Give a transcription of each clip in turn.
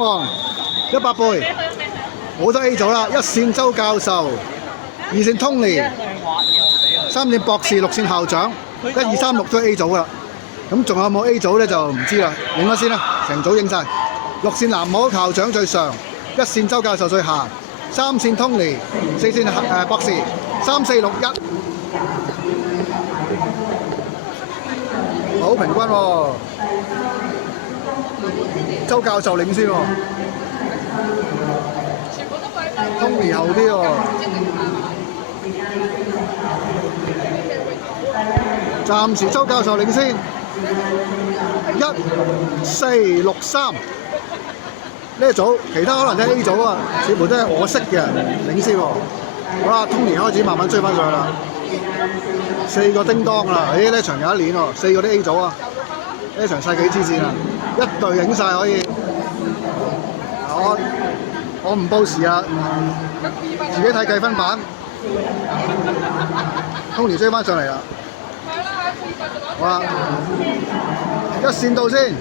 望100倍，好多 A 組啦，一線周教授，二線 Tony， 三線博士，六線校長，1、2、3、6都係 A 組噶啦。咁仲有冇 A 組咧就唔知啦，影咗先啦，成組影晒。六線藍帽校長最上，一線周教授最下，三線 Tony， 四線博士，3、4、6、1，好平均喎。周教授領先喎，Tony 後啲喎。暫時周教授領先，1、4、6、3呢一組，其他可能都係 A 組啊，似乎都係我識嘅人領先喎。好啦 ，Tony 開始慢慢追翻上去啦，4個叮當啦，呢一場有一年喎，4個都 A 組啊，呢一場世紀之戰啊，一隊影晒可以。我唔報時啊，自己睇計分板。Tony 追翻上嚟啦。好啦，一線到先，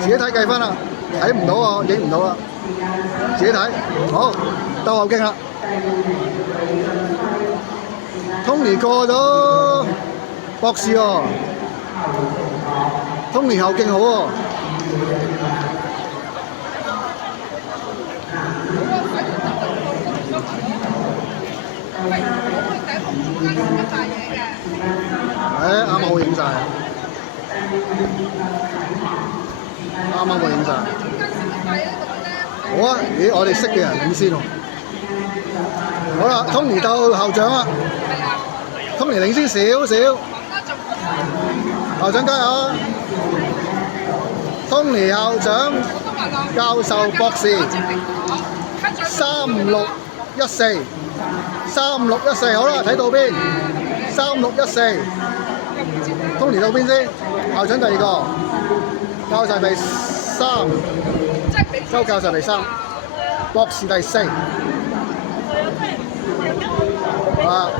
自己睇計分啦，睇唔到啊，影唔到啦，自己睇。好，鬥後勁啦 ，Tony 過咗博士喎 ，Tony 後勁好喎。啱啱好影晒，啱啱好影晒。好啊，咦，我哋識嘅人領先喎。好啦 ，Tony 到校長啦 ，Tony 領先少少，校長加油 ！Tony 校長、教授、博士，3614。3614好啦，睇到邊？3614 ，Tony 到邊先？校長第2個，教授第3，周教授第3，博士第4。好啦。